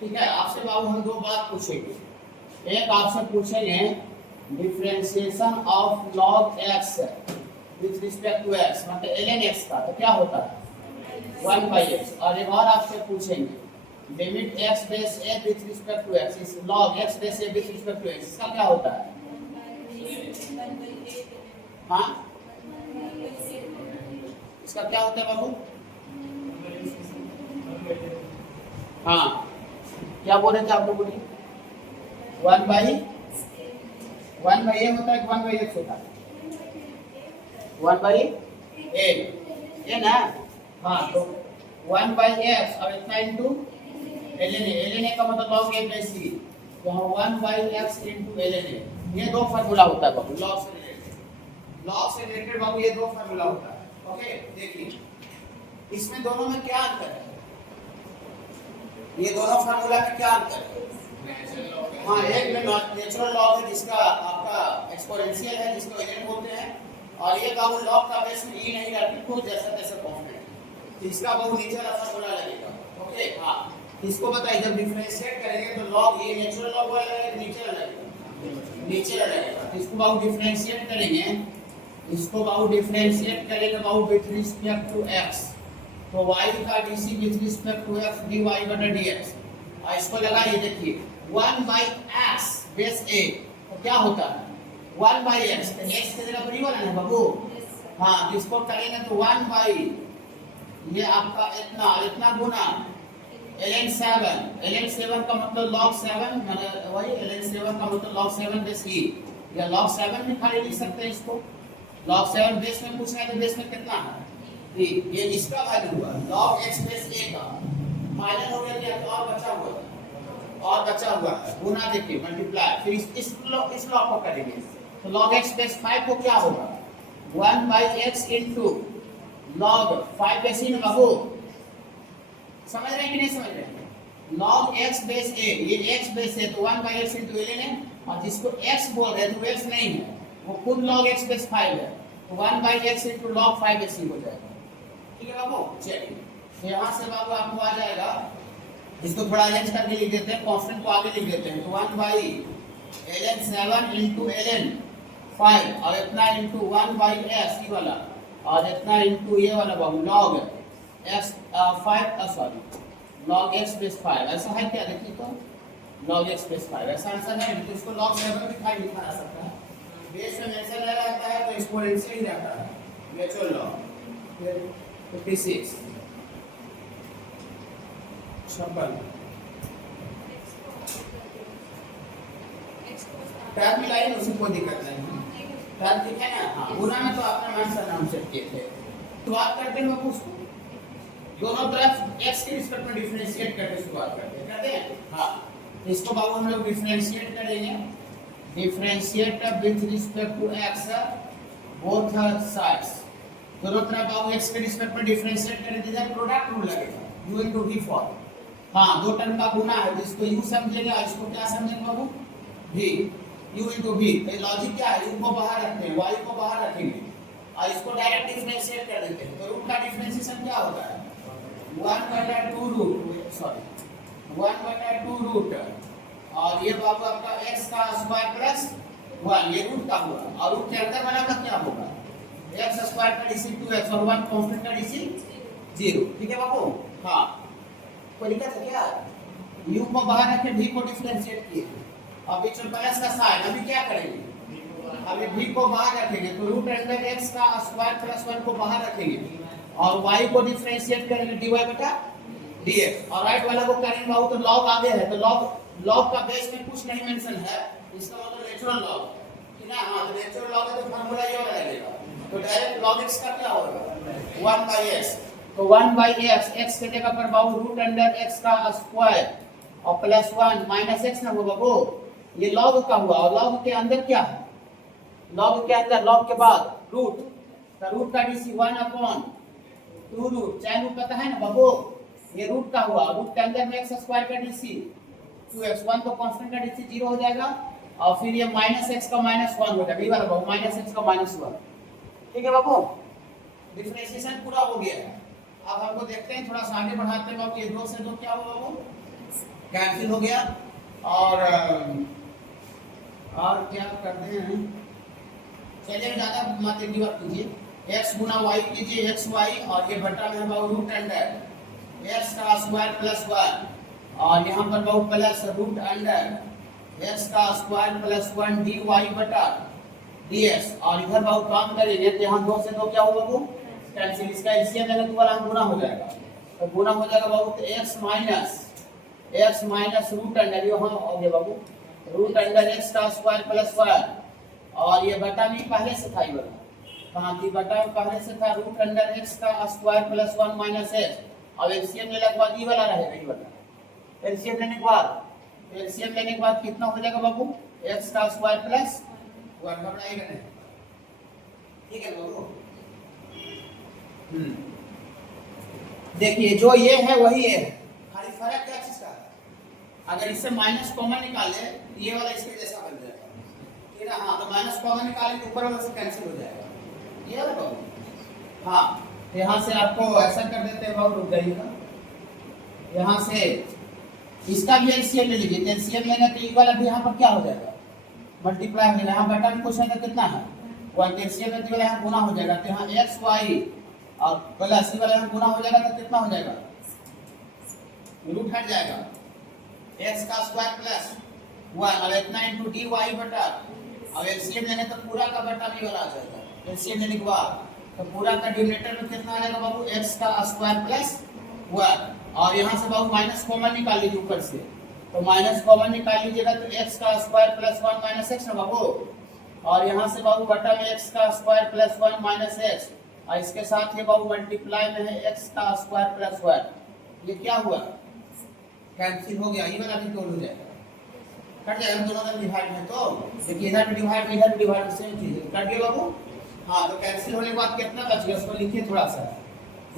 ठीक है, आपसे बाबू हम दो बात पूछेंगे। एक आपसे पूछेंगे differentiation of log x with respect to x, मतलब ln x का, तो क्या होता है 1/x। और एक और आपसे पूछेंगे limit x base a with respect to x, इस log x base a with respect to x, इसका क्या होता है? हाँ, इसका क्या होता है बाबू? हाँ, क्या बोल रहे थे आप लोगों ने? 1/a होता है, 1/x होता है? 1/a ये ना। हाँ, तो 1/x और इतना इंटू ln a का मतलब log a बाई c, तो 1/x इंटू ln a, ये दो फार्मूला होता है बाबू लॉग से रिलेटेड। लॉग से रिलेटेड बाबू ये दो फार्मूला होता है। ओके, देखिए इसमें दोनों में क्या अंतर है? ये दोनों फार्मूला में क्या अंतर है? हाँ, एक में नेचुरल लॉग है जिसका आपका एक्सपोनेंशियल है, जिसको ln बोलते हैं, और ये बाबू लॉग का बेस में e नहीं रहती, खुद जैसा तैसा कांस्टेंट, इसका बाबू नीचे वाला फार्मूला लगेगा। ओके, हाँ, इसको बताइए जब डिफरेंशिएट करेंगे तो लॉग ये नेचुरल लॉग वाला लगेगा, नीचे वाला लगेगा, नीचे वाला लगेगा। इसको बाबू डिफरेंशिएट करेंगे, इसको बाबू डिफरेंशिएट करेंगे बाबू विथ रिस्पेक्ट टू x, तो y का dc with respect to x dy बटा dx, और इसको लगाइए, देखिए 1/x बेस a, तो क्या होता है 1/x, तो x की जगह पर ही वाला ना बाबू। हाँ, तो इसको करेंगे तो 1 ये आपका इतना और इतना गुना ln7 का मतलब log 7, मतलब वही ln7 का मतलब log 7 बेस e, या log 7 भी खाली लिख सकते हैं इसको। log 7 बेस में पूछना है तो बेस में कितना है? ये इसका वैल्यू हुआ log x बेस a का, माइनस हो गया कि और बचा हुआ है, और बचा हुआ है गुना, देखिए मल्टीप्लाई, फिर इस लॉग को करेंगे, तो log x बेस 5 को क्या होगा 1/x into log 5 base e ना बाबू, समझ रहे हैं कि नहीं समझ रहे हैं? log x बेस a, ये x बेस है तो 1/x इनटू ln है, और जिसको x बोल रहे हैं तो x नहीं है, वो खुद log x बेस 5 है, तो 1/x into log 5 base e हो जाएगा। ठीक है बाबू, चलिए तो यहाँ से बाबू आपको आ जाएगा, इसको थोड़ा अरेंज करके लिख देते हैं, कांस्टेंट को आगे लिख देते हैं, तो 1/ln7 इनटू ln 5 और इतना इनटू 1/s ये वाला, और इतना इनटू ये वाला बाबू log x 5 sorry log x base 5, ऐसा है क्या? देखिए तो log x बेस 5 ऐसा आंसर है, तो इसको log 7 भी 5 लिखा जा सकता है, बेस में मेंशन रहता है तो एक्सपोनेंशियल ही रहता है, नेचुरल लॉग। फिर 56 56 टर्म मिलाइए, उससे कोई दिक्कत नहीं, टर्म ठीक है ना। हाँ, गुना में तो आपने मान सा नाम सेट किए थे, तो बात करते हैं उसको दोनों तरफ x के रिस्पेक्ट में डिफरेंशिएट करके शुरुआत करते हैं। हाँ, इसको बाबू हम लोग डिफरेंशिएट करेंगे, differentiate with respect to x both sides, दोनों तरफ बाबू x के रिस्पेक्ट में डिफरेंशिएट करें, इधर प्रोडक्ट रूल लगेगा u इनटू v फॉर। हाँ, दो टर्म का गुना है, जिसको u समझेगा, इसको क्या समझेंगे बाबू v, u इनटू v। तो लॉजिक क्या है, u को बाहर रखते हैं, y को बाहर रखेंगे, और इसको डायरेक्ट डिफरेंशिएट कर देते हैं, तो रूट का डिफरेंशिएशन क्या होता है 1/2 रूट, सॉरी 1/2 रूट, और ये बाबू आपका x का स्क्वायर प्लस 1, ये रूट का हुआ, और रूट के अंदर वाला का क्या होगा x स्क्वायर का dc 2x और 1 कांस्टेंट का dc 0। ठीक है बाबू। हाँ, कोई दिक्कत है क्या? u को बाहर रखे, v को डिफरेंशिएट किए, अब बीच में प्लस का साइन, अभी क्या करेंगे, अभी v को बाहर रखेंगे, तो रूट अंडर x का स्क्वायर प्लस 1 को बाहर रखेंगे, और y को डिफरेंशिएट करेंगे dy बटा dx, और राइट वाला को करेंगे बाबू, तो log आगे है, तो log का बेस में कुछ नहीं मेंशन है, इसका मतलब नेचुरल लॉग कि ना। हाँ, तो नेचुरल लॉग है तो फार्मूला ये वाला लगेगा, तो डायरेक्ट log x का क्या होगा 1/x, तो 1/x x के जगह पर बाबू रूट अंडर x का स्क्वायर और प्लस 1 माइनस x ना होगा वो, ये log का हुआ, और log के अंदर क्या है, log के अंदर log के बाद रूट, तो रूट का dc 1/2 रूट, चैन रूट पता है ना बाबू, ये रूट का हुआ, रूट के अंदर में x स्क्वायर का dc 2x, 1 तो कांस्टेंट का dc 0 हो जाएगा, और फिर ये माइनस x का माइनस 1 हो जाएगा, ये वाला बाबू माइनस x का माइनस 1। ठीक है बाबू, डिफरेंशिएशन पूरा हो गया है। अब हमको देखते हैं, थोड़ा सा आगे बढ़ाते हैं बाबू, ये 2 से 2 क्या होगा बाबू कैंसिल हो गया। और क्या करते हैं, चलिए ज़्यादा मत डिवाइड कीजिए, x गुना y कीजिए एक्स वाई, और ये बटा में है रूट अंडर एक्स का स्क्वायर प्लस 1, और यहाँ पर बहु प्लस रूट अंडर एक्स का स्क्वायर प्लस 1 dy बटा dx, और इधर बहु काम करेंगे तो यहाँ 2 से 2 क्या होगा, वो कैंसिल, इसका एलसीएम लेंगे तो वाला गुना हो जाएगा, तो गुना हो जाएगा बाबू, तो x माइनस रूट अंडर, यहाँ हो गया बाबू रूट अंडर एक्स का स्क्वायर प्लस 1, और ये बटा में पहले से था, ये वाला कहाँ थी, बटा में पहले से था रूट अंडर एक्स का स्क्वायर प्लस 1 माइनस एक्स, अब एलसीएम लेने के बाद ये वाला रहेगा, ये वाला एलसीएम लेने के बाद कितना हो जाएगा बाबू, एक्स का स्क्वायर प्लस 1, घबराइएगा नहीं, ठीक है बाबू। देखिए जो ये है वही है, खाली फर्क क्या चीज का है, अगर इससे माइनस कॉमन निकाले ये वाला इसके जैसा बन जाएगा, ठीक है, हाँ, तो माइनस कॉमन निकाले तो ऊपर वाला से कैंसिल हो जाएगा, ये वाला बाबू, हाँ, यहाँ से आपको ऐसा कर देते हैं बाबू, रुक जाइएगा, यहाँ से इसका भी एलसीएम ले लीजिए, एलसीएम लेंगे तो ये वाला भी यहाँ पर क्या हो जाएगा, मल्टीप्लाई हो जाएगा, यहाँ बटा में कुछ है कितना है 1, एलसीएम लेते वाला यहाँ गुना हो जाएगा, तो यहाँ एक्स वाई और प्लस वाला यहाँ गुना हो जाएगा, तो कितना हो जाएगा, रूट हट जाएगा, एक्स का स्क्वायर प्लस 1, और इतना इनटू डी वाई बटा, अब एलसीएम लेने तो पूरा का बटा भी वाला आ जाएगा, एलसीएम लेने के बाद तो पूरा का डिनोमिनेटर में कितना आ जाएगा बाबू, एक्स का स्क्वायर प्लस 1, और यहाँ से बाबू माइनस कॉमन निकाल लीजिए ऊपर से, तो माइनस कॉमन निकाल लीजिएगा तो एक्स का स्क्वायर प्लस 1 माइनस एक्स ना बाबू, और यहाँ से बाबू बटा में एक्स का स्क्वायर प्लस 1 माइनस एक्स, और इसके साथ ये बाबू मल्टीप्लाई में है एक्स का स्क्वायर प्लस 1, ये क्या हुआ, कैंसिल हो गया, ये वाला भी तोड़ हो जाएगा, कट जाएगा, दोनों का डिवाइड है, तो देखिए इधर भी डिवाइड इधर भी डिवाइड, सेम चीज है, कट गया बाबू, हाँ, तो कैंसिल होने के बाद कितना बच गया उसको लिखिए थोड़ा सा,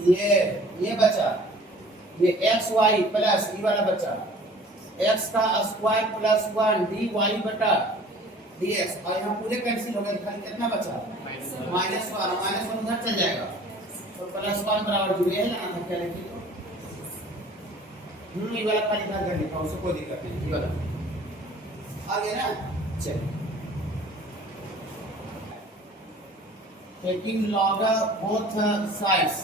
ये बचा, ये एक्स वाई प्लस ये वाला बचा एक्स का स्क्वायर प्लस 1 dy बटा dx, और यहाँ पूरे कैंसिल हो गए, खाली कितना बचा -1 उधर चल जाएगा, तो +1 बराबर 0, यही लाना था, क्या लिखिए तो ये वाला खाली इधर कर लिखा, उससे कोई दिक्कत नहीं, ये वाला आ गया ना, चलिए, टेकिंग लॉग बोथ साइड्स,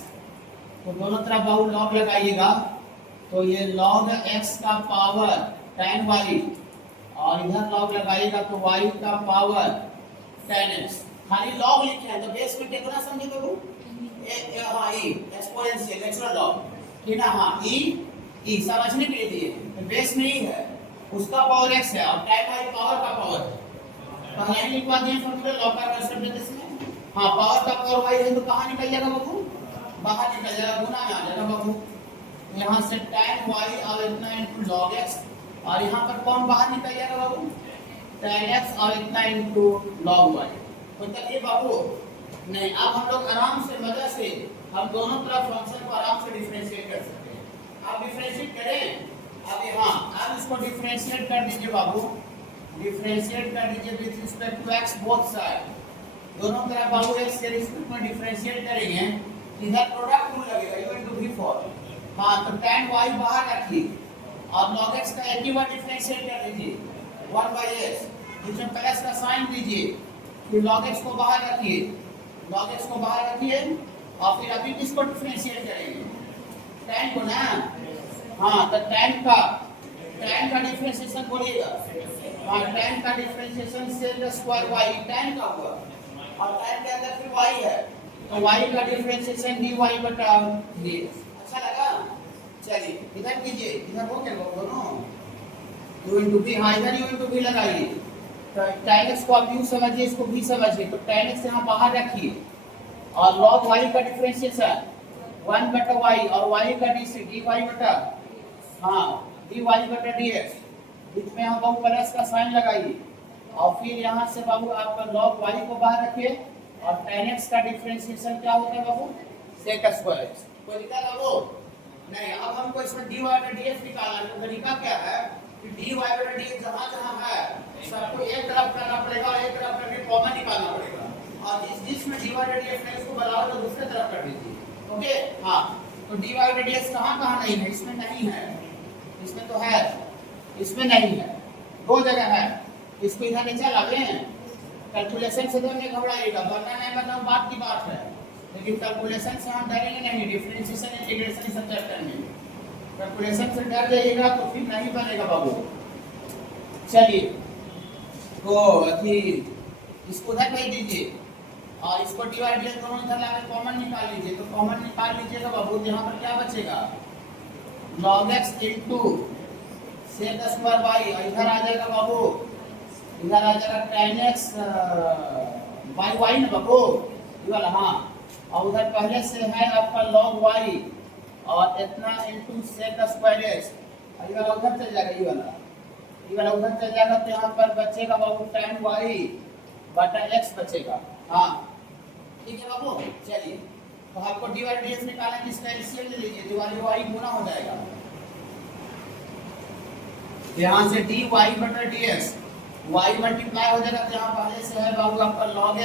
तो दोनों तरफ बाहु लॉग लगाइएगा, तो ये लॉग x का पावर tan y, और इधर लॉग लगाइएगा तो y का पावर tan x, खाली लॉग लिखे हैं तो बेस में कितना समझे बाबू, हाँ e एक्सपोनेंशियल नेचुरल लॉग, ठीक है, हाँ e समझने के लिए दिए, तो बेस में ही है, उसका पावर x है, और tan y पावर का पावर है, तो पहले ही लिखवा दिए फॉर्मूला लॉग का कंसेप्ट में, इसमें हाँ पावर का पावर y है, तो कहाँ निकल जाएगा बाबू, बाहर निकल जाएगा, गुना में आ जाएगा बाबू, यहाँ से tan y और इतना इनटू log x, और यहाँ पर कौन बाहर निकल जाएगा बाबू, tan x और इतना इनटू log y, तो चलिए बाबू, नहीं अब हम लोग आराम से मजा से हम दोनों तरफ फंक्शन को आराम से डिफरेंशिएट कर सकते हैं, आप डिफरेंशिएट करें, अब यहाँ अब इसको डिफरेंशिएट कर दीजिए बाबू, डिफरेंशिएट कर दीजिए with respect to x both side, दोनों तरफ बाबू x के रिस्पेक्ट में डिफरेंशिएट करेंगे, इधर प्रोडक्ट रूल लगेगा, u into v for, हाँ, तो tan y बाहर रखिए, और log x का एक ही बार डिफरेंशिएट कर दीजिए 1/x, बीच में प्लस का साइन दीजिए, फिर log x को बाहर रखिए, और फिर अभी किसको डिफरेंशिएट करेंगे, tan को ना, हाँ, तो tan का डिफरेंशिएशन बोलिएगा, हाँ, tan का डिफरेंशिएशन से स्क्वायर y tan का हुआ, और tan के अंदर फिर y है, तो y का डिफरेंशिएशन dy बटा dx, अच्छा लगा, चलिए इधर कीजिए, इधर हो क्या दोनों, u into v, हाँ इधर u into v लगाइए, तो tan x को आप u समझिए, इसको v समझिए, तो tan x यहाँ बाहर रखिए, और log y का डिफरेंशिएशन 1 बटा y, और y का dy बटा, हाँ, dy बटा dx, बीच में हम बाबू प्लस का साइन लगाइए, और फिर यहाँ से बाबू आपका log y को बाहर रखिए, और tan x का डिफरेंशिएशन क्या होता है बाबू, sec स्क्वायर x, कोई दिक्कत बाबू नहीं, अब हमको इसमें dy बटा dx निकालना है, तो तरीका क्या है कि dy बटा dx जहाँ है सबको एक तरफ करना पड़ेगा, और एक तरफ करके कॉमन निकालना पड़ेगा, और जिसमें dy बटा dx है उसको बराबर तो दूसरे तरफ कर दीजिए, ओके, हाँ, तो dy बटा dx कहाँ नहीं है, इसमें नहीं है, इसमें तो है, इसमें नहीं है, दो जगह है। इसको इधर ले चल आगे, कैलकुलेशन से तो नहीं घबराइएगा, वरना नहीं मतलब बात की बात है, लेकिन कैलकुलेशन से हम डरेंगे नहीं, डिफरेंशिएशन इंटीग्रेशन सब चैप्टर में कैलकुलेशन से डर जाइएगा तो फिर नहीं बनेगा बाबू। चलिए तो अभी इसको उधर भेज दीजिए और इसको डिवाइड दोनों इधर लाके कॉमन निकाल लीजिए। तो कॉमन निकाल लीजिएगा बाबू, यहाँ पर क्या बचेगा, log x into sec square y, इधर आ जाएगा बाबू, इधर आ जाएगा tan x बाई वाई ना बाबू, ये वाला। हाँ, और उधर पहले से है आपका log y और इतना इंटू सेक स्क्वायर x, ये वाला उधर चल जाएगा, ये वाला उधर चल जाएगा। तो यहाँ पर बचेगा बाबू tan y बटा x बचेगा। हाँ ठीक है बाबू। चलिए तो आपको डिवाइड डीएक्स निकालना है, इसका एलसीएम ले लीजिए, जो वाली y गुना हो जाएगा, यहाँ से dy बटा dx, y मल्टीप्लाई हो जाएगा, तो यहाँ पहले से है बाबू आपका log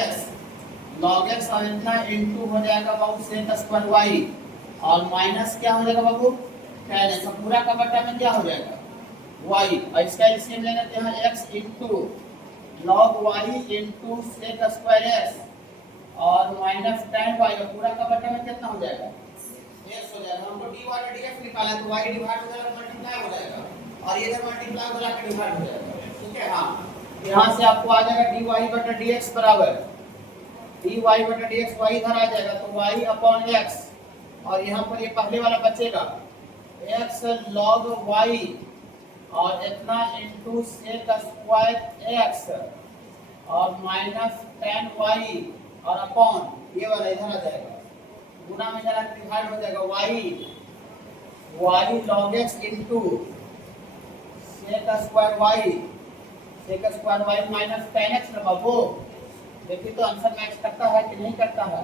x और इतना इंटू हो जाएगा बाबू सेक स्क्वायर y और माइनस क्या हो जाएगा बाबू tan x, पूरा का बटा में क्या हो जाएगा y, और इसका एलसीएम लेना तो यहाँ x into log y into sec square x और माइनस tan y, और पूरा का बटा में कितना हो जाएगा x हो जाएगा। हमको dy बटा dx निकाला तो y डिवाइड हो जाएगा, मल्टीप्लाई हो जाएगा, और ये इधर मल्टीप्लाई हो जाएगा डिवाइड हो जाएगा। ठीक है। हाँ, यहाँ से आपको आ जाएगा dy बटा dx बराबर dy बटा dx, y इधर आ जाएगा तो y अपॉन x, और यहाँ पर ये पहले वाला बचेगा x log y और इतना इंटू सेक स्क्वायर x और माइनस tan y और अपॉन ये वाला इधर आ जाएगा, गुना में जरा डिवाइड हो जाएगा y log x into sec square y minus tan x ना बाबू। देखिए तो आंसर मैच करता है कि नहीं करता है,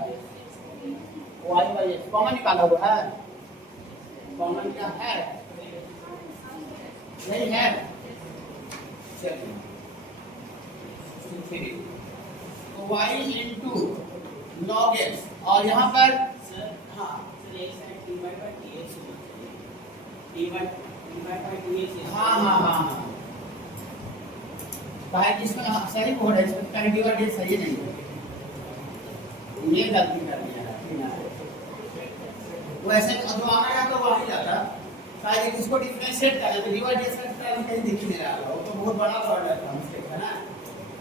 y कॉमन निकाला हुआ है, कॉमन क्या है नहीं है। चलिए तो y इंटू log x और यहाँ पर हाँ हाँ हाँ हाँ इसमें सही बोर्ड है, इसमें डिवाइड सही नहीं है, ये गलती कर दिया है। वैसे जो आना है तो वही जाता, शायद इसको डिफरेंशिएट करें तो डिवाइड कहीं दिख नहीं रहा हो, तो बहुत बड़ा वर्ड है मिस्टेक है ना।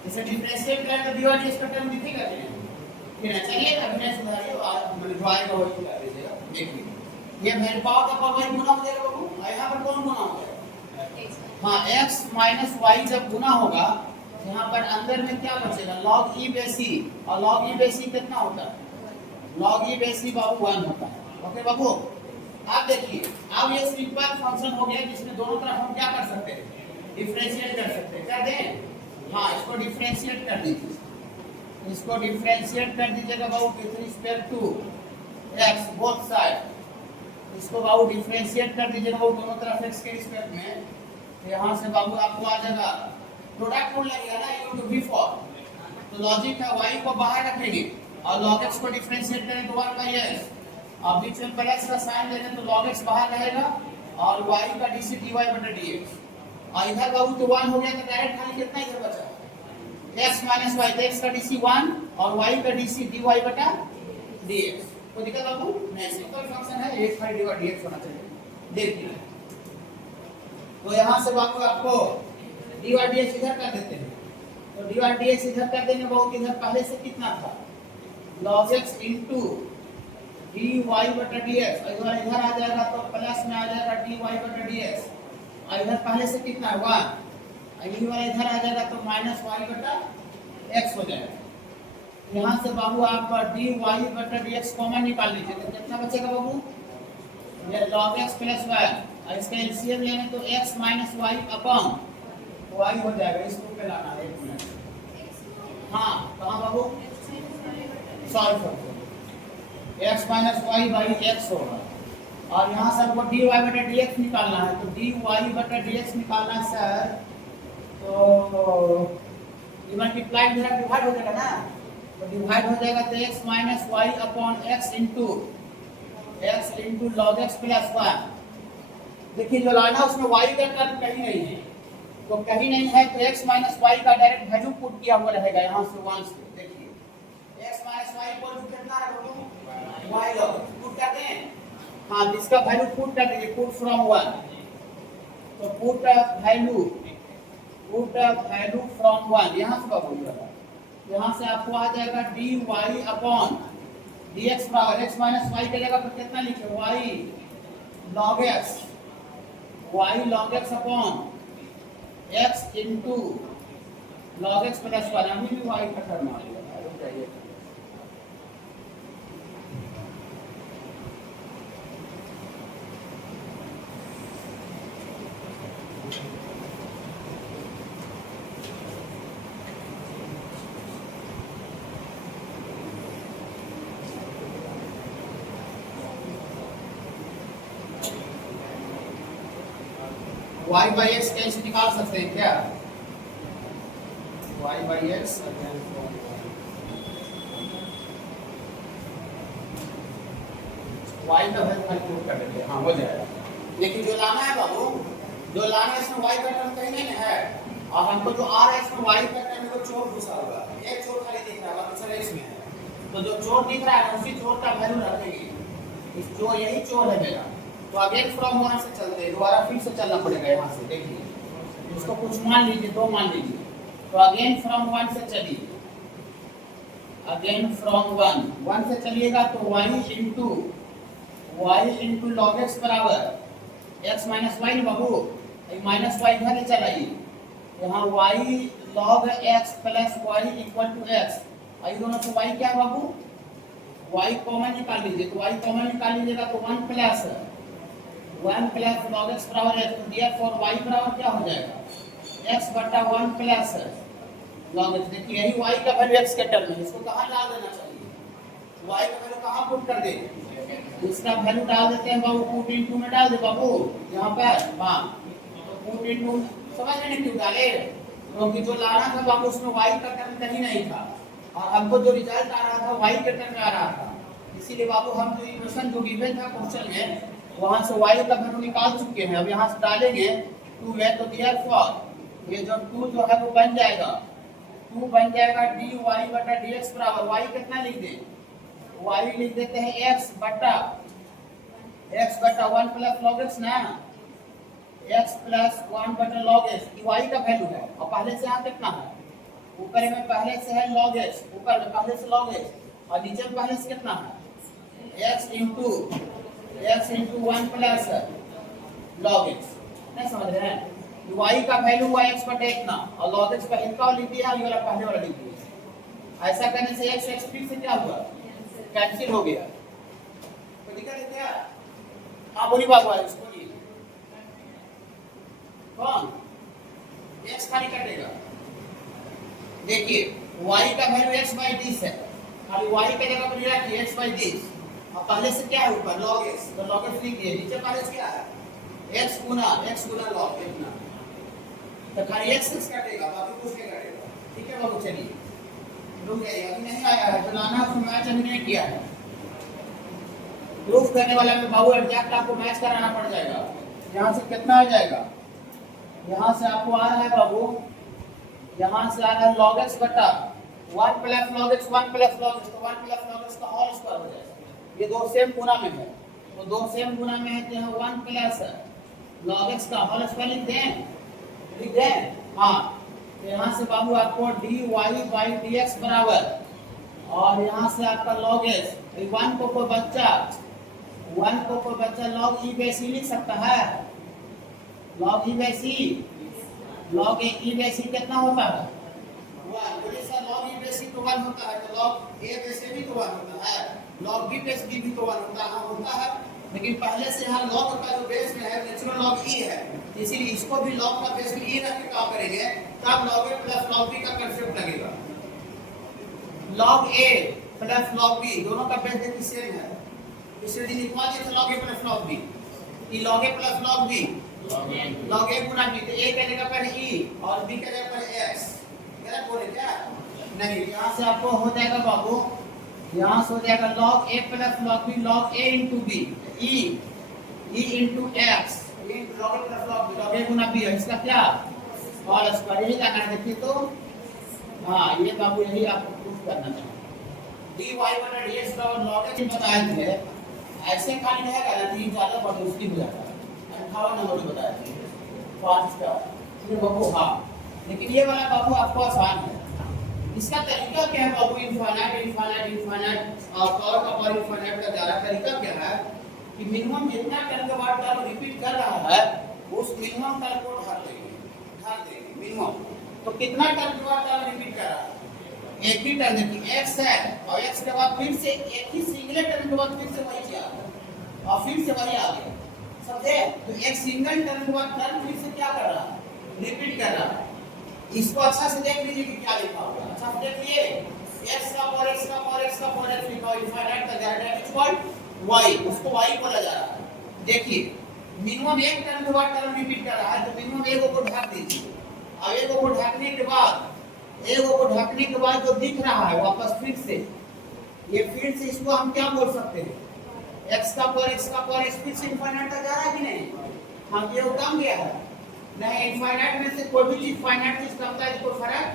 जैसे डिफरेंशिएट करें तो डिवाइड इसका टर्म दिखेगा कि नहीं, ठीक है। चलिए अभी सुधारिए और मैंने ड्राइंग का वही कर दीजिएगा। देखिए ये वैल्यू पावर का पावर वही गुना हो जाएगा बाबू, और यहाँ पर कौन गुना हो जाएगा, हाँ x माइनस वाई जब गुना होगा यहाँ पर अंदर में क्या बचेगा log e बेसी, और log e बेसी कितना होता है, log e बेसी बाबू 1 होता है। ओके बाबू, आप देखिए अब ये सिंपल फंक्शन हो गया जिसमें दोनों तरफ हम क्या कर सकते हैं, डिफरेंशिएट कर सकते हैं। क्या दें, हाँ इसको डिफरेंशिएट कर दीजिए, इसको डिफरेंशिएट कर दीजिएगा बाबू with respect to x both side, इसको बाबू डिफरेंशिएट कर दीजिएगा बाबू दोनों तरफ x के रिस्पेक्ट में। तो यहाँ से बाबू आपको आ जाएगा प्रोडक्ट रूल लगेगा ना, यू टू बिफोर, तो लॉजिक है y को बाहर रखेंगे और log x को डिफरेंशिएट करें तो 1/s, अब बीच में प्लस का साइन ले लें तो log x बाहर रहेगा और y का dc dy बटा dx, और इधर बाबू तो 1 हो गया तो डायरेक्ट खाली कितना इधर बचा x माइनस y, तो x का dc 1 और y का dc dy बटा dx। कोई दिक्कत बाबू नहीं, सिंपल फंक्शन है, एक खाली dy dx होना चाहिए। देखिए तो यहाँ से बाबू आपको dy dx इधर कर देते हैं, तो dy dx इधर कर देंगे बाबू, इधर पहले से कितना था log x इंटू dy बटा dx, और इधर आ जाएगा तो प्लस में आ जाएगा dy बटा dx, और इधर पहले से कितना है 1, और ये वाला इधर आ जाएगा तो माइनस y बटा x हो जाएगा। यहाँ से बाबू आप dy बटा dx कॉमन निकाल लीजिए तो कितना बचेगा बाबू, ये log x प्लस y, और इसका एलसीएम लेंगे तो x minus y upon y हो जाएगा। इसको पे लाना है 1 मिनट, हाँ कहाँ बाबू, solve x minus y by x होगा, और यहाँ से आपको dy बटा dx निकालना है, तो dy बटा dx निकालना है सर, तो ये मल्टीप्लाई डिवाइड हो जाएगा ना, तो डिवाइड हो जाएगा तो x minus y upon x into log x plus 1। देखिए जो लाना है उसमें y का टर्म कहीं नहीं है, तो कहीं नहीं है तो x माइनस वाई का डायरेक्ट वैल्यू पुट किया हुआ रहेगा यहाँ से 1 से। देखिए x minus y equal to कितना है बाबू y लॉग पुट करते हैं। हाँ इसका वैल्यू पुट कर दीजिए, पुट फ्रॉम 1, तो पुट वैल्यू फ्रॉम 1 यहाँ से बाबू यहाँ से आपको आ जाएगा dy अपॉन dx बराबर x माइनस वाई की जगह पर कितना लिखे y log x upon x into log x plus 1, अभी भी y का टर्म आ जाएगा। y by x कैसे निकाल सकते हैं क्या? y by x y का वैल्यू कैलकुलेट कर लेते हैं। हाँ हो जाएगा, लेकिन जो लाना है बाबू, जो लाना है इसमें y का टर्म कहीं नहीं है, और हमको जो आ रहा है इसमें y का टर्म को चोर घुसा हुआ है, एक चोर खाली दिख रहा है, बाकी सारे इसमें है। तो जो चोर दिख रहा है उसी चोर का वैल्यू रखेंगे, इस जो यही चोर है मेरा। तो अगेन फ्रॉम 1 से चलते हैं, दोबारा फिर से चलना पड़ेगा यहाँ से। देखिए इसको कुछ मान लीजिए, 2 मान लीजिए, तो अगेन फ्रॉम 1 से चलिए, अगेन फ्रॉम 1 से चलिएगा तो y इंटू log x बराबर x माइनस वाई बाबू, माइनस वाई इधर ले चलाइए, यहाँ y log x plus y equal to x, और दोनों से y क्या है बाबू, y कॉमन निकाल लीजिए, तो y कॉमन निकाल लीजिएगा तो 1 प्लस log x बराबर है, तो therefore y बराबर क्या हो जाएगा x बटा 1 प्लस log x। देखिए यही y का वैल्यू x के टर्म में, इसको कहाँ डाल देना चाहिए, y का वैल्यू कहाँ पुट कर दे, इसका वैल्यू डाल देते हैं बाबू, पुट इनटू में डाल दे बाबू यहाँ पर। हाँ तो पुट इनटू समझ में नहीं क्यों डाले, क्योंकि जो लाना था बाबू उसमें y का टर्म कहीं नहीं था, और हमको जो रिजल्ट आ रहा था y के टर्म में आ रहा था, इसीलिए बाबू हम जो इक्वेशन जो गिवन था क्वेश्चन में वहां से y का वैल्यू निकाल चुके हैं। अब यहाँ से डालेंगे 2 है, तो therefore ये जो 2 जो है वो बन जाएगा, 2 बन जाएगा dy बटा dx बराबर y कितना लिख दें, y लिख देते हैं x बटा 1 प्लस log x ना, x प्लस 1 बटा log x y का वैल्यू है, और पहले से यहाँ कितना है, ऊपर में पहले से है log x, ऊपर में पहले से log x, और नीचे में पहले से कितना है x into 1 plus log x। नहीं समझ रहे हैं, y का वैल्यू हुआ x बटा इतना, और log x पहले का लिख दिया, ये वाला पहले वाला लिख दिया। ऐसा करने से x फिर से क्या हुआ, कैंसिल हो गया। तो दिक्कत है क्या? हाँ बोली बाबू, इसको बोलिए कौन x खाली कटेगा। देखिए y का वैल्यू x बाई 20 है, खाली y के जगह पर रखिए x बाई 20, और पहले से क्या है ऊपर log x, तो log x लिख दिए, नीचे पहले से क्या है x गुना log इतना, तो खाली x कटेगा, बाकी कुछ नहीं कटेगा। ठीक है बाबू, चलिए रुक जाइए, अभी नहीं आया है, तो लाना उसको मैच अभी नहीं किया है, प्रूफ करने वाला में बाबू एग्जैक्ट आपको मैच कराना पड़ जाएगा। यहाँ से कितना आ जाएगा, यहाँ से आपको आ रहा है बाबू, यहाँ से आ रहा है log x बटा 1 plus log x, 1 plus log x, तो 1 प्लस log x का होल स्क्वायर हो जाएगा। ये दो सेम गुना में है, तो दो सेम गुना में है, तो यहाँ 1 प्लस log x का होल स्क्वायर लिख दें। हाँ तो यहाँ से बाबू आपको dy बाई dx बराबर, और यहाँ से आपका log x, 1 को कोई बच्चा log e बाई c लिख सकता है, log e by c, log e by c कितना होता है 1, बोले sir log e by c तो 1 होता है, तो log a बाई c भी तो 1 होता है, log b बाई c भी तो 1 होता है। हाँ होता है, लेकिन पहले से यहाँ log का जो बेस में है नेचुरल log e है, इसीलिए इसको भी log का बेस में e रख के काम करेंगे, तब log a plus log b का कंसेप्ट लगेगा। log a plus log b दोनों का बेस देखिए सेम है, इसलिए लिखवा दिए log a plus log b, ये log a plus log b, log a Guna b, तो a के जगह पर e और b के जगह पर x, गलत बोले क्या? नहीं, यहाँ से आपको हो जाएगा बाबू, यहाँ से हो जाएगा log a plus log b, log a into b, e into x, log a plus log b, log a Guna b है, इसका क्या होल स्क्वायर यही करना है। देखिए तो हाँ ये बाबू यही आपको प्रूफ करना चाहिए। dy बटा dx बराबर log x बताए थे, ऐसे खाली रहेगा ना तीन ज्यादा बहुत मुश्किल हो जाता है। 58 नंबर बताया थे 5 का फिर बाबू हाँ, लेकिन ये वाला बाबू आपको आसान है। इसका तरीका क्या है बाबू? इनफाइनाइट इनफाइनाइट इनफाइनाइट और पावर का पावर इनफाइनाइट का ज्यादा तरीका क्या है कि मिनिमम जितना टर्म के बाद टर्म रिपीट कर रहा है उस मिनिमम टर्म को ढाल देंगे मिनिमम। तो कितना टर्म के बाद टर्म रिपीट कर रहा है? एक ही टर्म, देखिए x है और x के बाद फिर से एक ही सिंगल टर्म के बाद फिर से वही किया और फिर से वही आ गया, समझे? तो एक सिंगल टर्म के बाद टर्म फिर से क्या कर रहा है? रिपीट कर रहा है। इसको अच्छा से देख लीजिए कि क्या लिखा हुआ है। अच्छा से देखिए x का पावर x का पावर x का पावर x लिखा हुआ इनफाइनाइट का डेट इज कॉल्ड y, उसको y बोला जा रहा है। देखिए मिनिमम एक टर्म के बाद टर्म रिपीट कर रहा है तो मिनिमम एक को ढक दीजिए। अब एक को ढकने के बाद जो दिख रहा है वापस फिर से ये फिर से इसको हम क्या बोल सकते हैं? x का पावर x फिर से इनफाइनाइट तक जा रहा है कि नहीं? हाँ ये कम गया है नहीं, इनफाइनाइट में से कोई भी चीज फाइनाइट चीज कम है कोई फर्क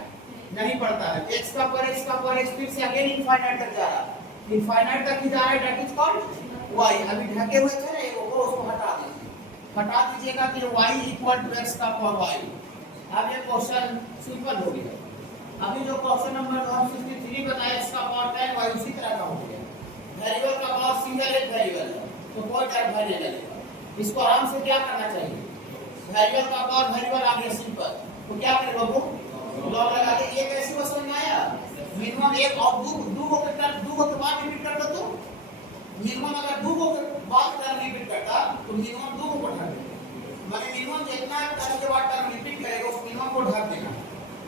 नहीं पड़ता है। x का पावर x फिर से अगेन इनफाइनाइट तक जा रहा है, इनफाइनाइट तक ही जा रहा है, दैट इज कॉल्ड y। अभी ढके हुए थे ना वो उसको हटा दीजिएगा कि y इक्वल टू x का पावर y। अब ये क्वेश्चन सिंपल हो गया। अभी जो क्वेश्चन नंबर 163 बताया इसका पावर 10 y उसी तरह का हो गया। वेरिएबल का पावर सिंगल एक वेरिएबल है तो कोई डर भय नहीं लगेगा। इसको आराम से क्या करना चाहिए? वेरिएबल का पावर वेरिएबल आ गया सिंपल, तो क्या करें बाबू? लॉग लगा के ये कैसे वो समझ में आया? मिनिमम एक और दो को के बाद रिपीट करता तो मिनिमम अगर दो को के बाद टर्म रिपीट करता तो मिनिमम दो को ढक देगा। माने मिनिमम जितना टर्म के बाद टर्म रिपीट करेगा उस मिनिमम को ढक देगा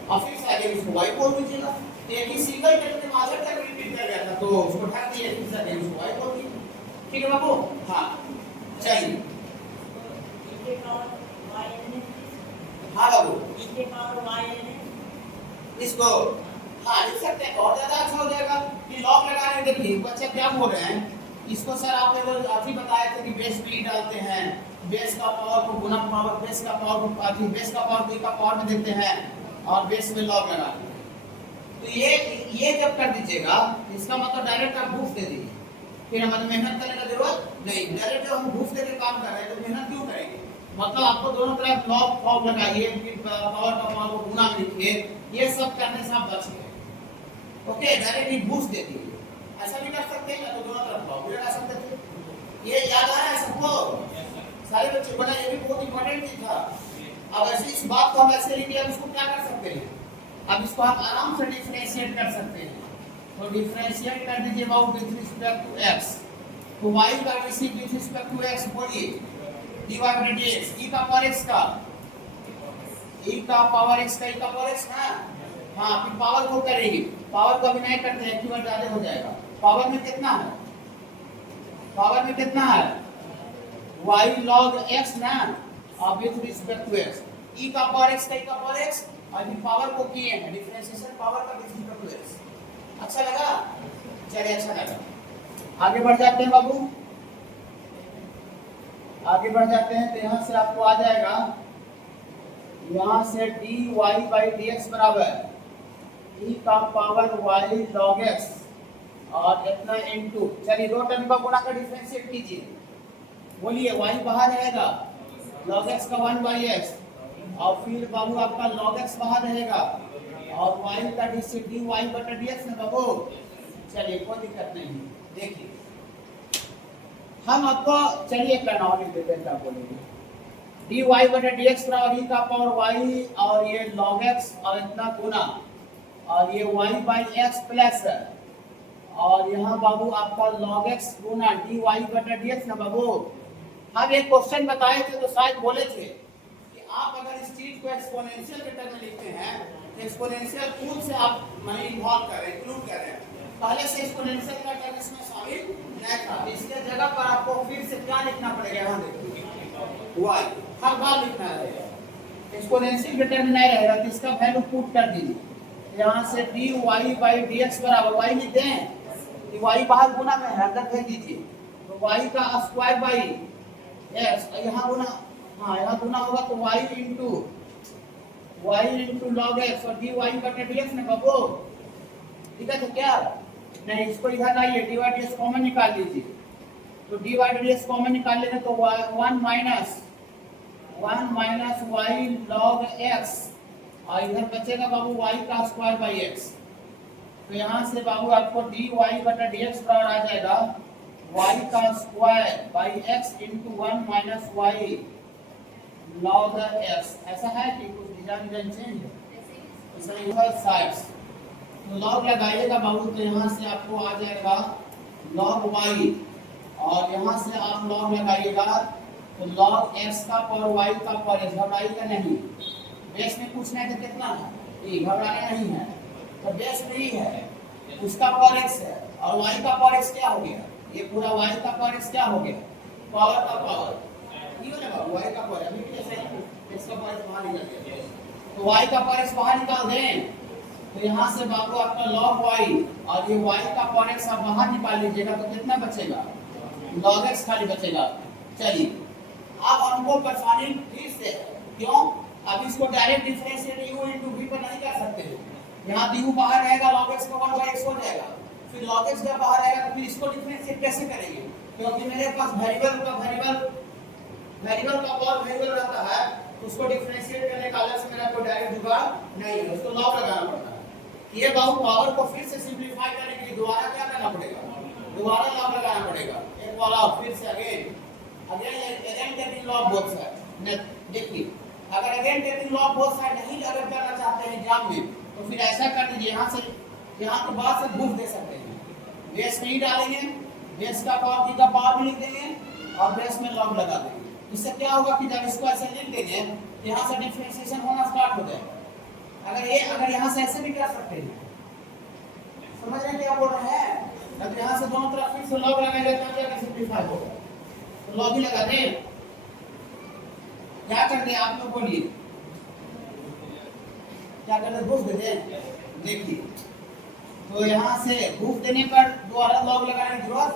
और फिर से आगे उसको y बोल दीजिएगा। एक ही सिंगल टर्म के माध्यम तक रिपीट कर गया था तो उसको ढक दिए, फिर से आगे उसको y बोल दिए। ठीक है बाबू? हाँ चलिए हाँ बाबू इसको हाँ लिख सकते हैं और ज्यादा अच्छा हो जाएगा कि लॉग लगा रहे। देखिए बच्चे क्या बोल रहे हैं, इसको सर आप अभी बताए थे कि बेस पे डालते हैं, बेस का पावर को गुना पावर, बेस का पावर को बेस का पावर को का पावर में देते हैं और बेस में लॉग लगा देते हैं। तो ये जब कर दीजिएगा इसका मतलब डायरेक्ट आप घूस दे दीजिए, फिर हमें मेहनत करने का जरूरत नहीं। डायरेक्ट जब हम घूस देकर काम कर रहे हैं तो मेहनत क्यों करेंगे? मतलब आपको दोनों तरफ लॉग फॉर्म लगाइए, फिर पावर का पावर को गुना में लिखिए, ये सब करने से आप बच गए। ओके डायरेक्टली घूस दे दीजिए, ऐसा भी कर सकते हैं ना, तो दोनों तरफ लॉग भी लगा सकते थे। ये याद आ रहा है सबको? सारे बच्चे बड़ा ये भी बहुत इंपॉर्टेंट चीज था। अब ऐसे इस बात को हम ऐसे लिखिए, अब इसको क्या कर सकते हैं? अब इसको हम आराम से डिफरेंशिएट कर सकते हैं। तो डिफरेंशिएट कर दीजिए बाबू विद रिस्पेक्ट टू x। तो y का विद रिस्पेक्ट टू x बोलिए dy बाय dx e का पावर x का e का पावर x का e का पावर x ना। हाँ फिर पावर को करेंगे, पावर को अभी नहीं करते हैं क्योंकि ज्यादा हो जाएगा। पावर में कितना है? पावर में कितना है? y log x ना और with respect to x e का पावर x का e का पावर x और फिर पावर को किए हैं डिफरेंशिएशन पावर का विद रिस्पेक्ट टू x। अच्छा लगा? चलिए अच्छा लगा। आगे बढ़ जाते हैं बाबू, आगे बढ़ जाते हैं। तो यहाँ से आपको आ जाएगा, यहाँ से dy बाई dx बराबर e का पावर y log x और इतना इनटू, चलिए दो टर्म का गुणा कर डिफरेंशिएट कीजिए। बोलिए y बाहर रहेगा log x का 1 बाई x और फिर बाबू आपका log x बाहर रहेगा और y का dy बटा dx ना बाबू। चलिए कोई दिक्कत नहीं। देखिए हम आपको चलिए करना लिख देते हैं, क्या बोलेंगे dy बटा dx बराबर e का पावर y और ये log x और इतना गुना और ये y बाई x प्लस है और यहाँ बाबू आपका log x गुना dy बटा dx ना बाबू। हम एक क्वेश्चन बताए थे तो शायद बोले थे कि आप अगर इस चीज को एक्सपोनेंशियल के टर्म में लिखते हैं तो एक्सपोनेंशियल खुद से आप माने इन्वॉल्व कर रहे हैं, इंक्लूड कर रहे हैं। पहले से एक्सपोनेंशियल का टर्म इसमें शामिल नहीं था, इसके जगह पर आपको फिर से क्या लिखना पड़ेगा? यहाँ देखिए y हर बार लिखना रहेगा, एक्सपोनेंशियल के टर्म में नहीं रहेगा तो इसका वैल्यू पुट कर दीजिए। यहाँ से dy बाई dx बराबर y लिखते हैं कि y बाहर गुना में है, अंदर फेंक दीजिए तो y का स्क्वायर बाई x यहाँ गुना, हाँ यहाँ गुना होगा तो y into y into log x और dy बटे dx में बाबू, ठीक है? तो क्या नहीं, इसको इधर लाइए, dy dx कॉमन निकाल लीजिए। तो dy dx कॉमन निकाल लेंगे तो 1 माइनस y log x, और इधर बचेगा बाबू y का स्क्वायर बाई x। तो यहाँ से बाबू आपको dy बटा dx बराबर आ जाएगा y का square by x into 1 minus y log x। ऐसा है कि कुछ डिजाइन चेंज है साइड्स। तो लॉग लगाइएगा बाबू, तो यहाँ से आपको आ जाएगा log y, और यहाँ से आप लॉग लगाइएगा तो log x का पावर y का पावर x। घबराइएगा नहीं, बेस में पूछना है तो कितना है, ये घबराना नहीं है। तो बेस में ही है, उसका पावर x है और y का पावर x क्या हो गया, ये पूरा y का पावर x क्या हो गया, पावर का पावर, ठीक है ना? y का पावर अभी कैसे है, x का पावर बाहर निकल गया, तो y का पावर x बाहर निकाल दें। तो यहाँ से बाबू आपका log y और ये y का पावर x आप बाहर निकाल लीजिएगा तो कितना बचेगा, log x खाली बचेगा। चलिए अब हमको परेशानी फिर से, क्यों? अब इसको direct differentiate u into v पर नहीं कर सकते हैं। यहाँ du बाहर रहेगा, log x का 1/x हो जाएगा, फिर log x जब बाहर आएगा तो फिर इसको डिफरेंशिएट कैसे करेंगे? क्योंकि मेरे पास वेरिएबल का पावर वेरिएबल रहता है, उसको डिफरेंशिएट करने का अलग से मेरा कोई डायरेक्ट जुगाड़ नहीं है, उसको लॉग लगाना पड़ता है। ये बाबू पावर को फिर से सिंपलीफाई करने के लिए दोबारा क्या करना पड़ेगा, दोबारा लॉग लगाना पड़ेगा। एक वाला फिर से again taking log both side. देखिए अगर again taking log both side नहीं अगर करना चाहते हैं एग्जाम में, तो फिर ऐसा कर दीजिए, यहाँ से यहाँ के बाद से घूस दे सकते हैं, बेस नहीं डालेंगे, बेस का पावर की का पावर भी लिख देंगे और बेस में लॉग लगा देंगे। इससे क्या होगा कि जब इसको ऐसे लिख देंगे तो यहाँ से डिफरेंशिएशन होना स्टार्ट हो जाएगा। अगर यहाँ से ऐसे भी कर सकते हैं, समझ रहे हैं क्या बोल रहे हैं? तो यहाँ से दोनों तरफ फिर से लॉग लगाएंगे तो क्या सिंपलीफाई होगा, तो लॉग ही लगा दें। क्या कर दे आप लोग बोलिए, क्या कर दे, घूस दे दें? देखिए तो यहाँ से घूस देने पर दोबारा लॉग लगाने की जरूरत,